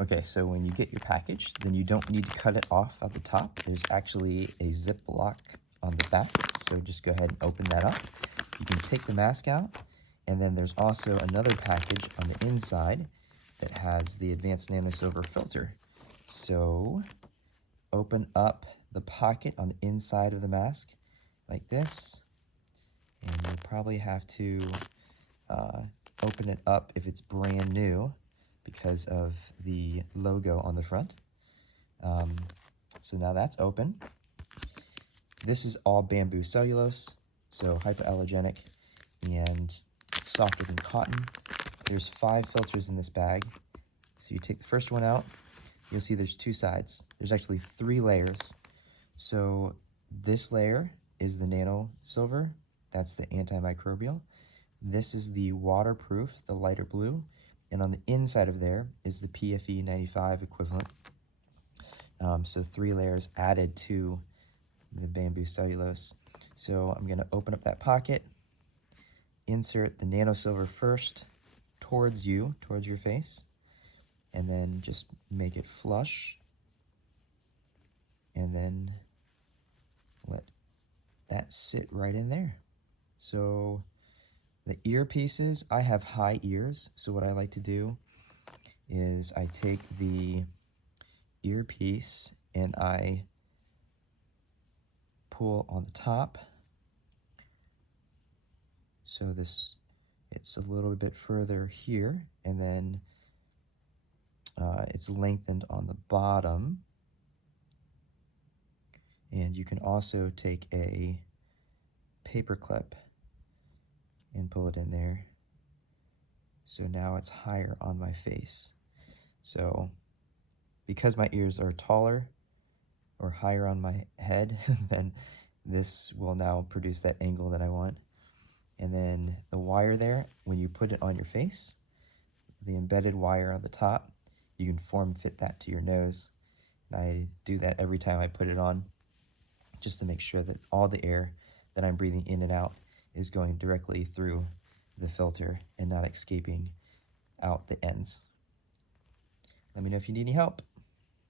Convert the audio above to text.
Okay, so when you get your package, then you don't need to cut it off at the top. There's actually a zip lock on the back, so just go ahead and open that up. You can take the mask out, and then there's also another package on the inside that has the advanced nano silver filter. So open up the pocket on the inside of the mask like this, and you'll probably have to open it up if it's brand new because of the logo on the front. So now that's open. This is all bamboo cellulose, so hypoallergenic and softer than cotton. There's 5 filters in this bag. So you take the first one out, you'll see there's 2 sides. There's actually 3 layers. So this layer is the nano silver, that's the antimicrobial. This is the waterproof, the lighter blue, and on the inside of there is the PFE 95 equivalent. So 3 layers added to the bamboo cellulose. So I'm gonna open up that pocket, insert the nano silver first towards you, towards your face, and then just make it flush, and then let that sit right in there. So the earpieces, I have high ears, so what I like to do is I take the earpiece and I pull on the top, so it's a little bit further here, and then it's lengthened on the bottom. And you can also take a paper clip and pull it in there. So now it's higher on my face. So because my ears are taller or higher on my head, then this will now produce that angle that I want. And then the wire there, when you put it on your face, the embedded wire on the top, you can form fit that to your nose. And I do that every time I put it on, just to make sure that all the air that I'm breathing in and out is going directly through the filter and not escaping out the ends. Let me know if you need any help.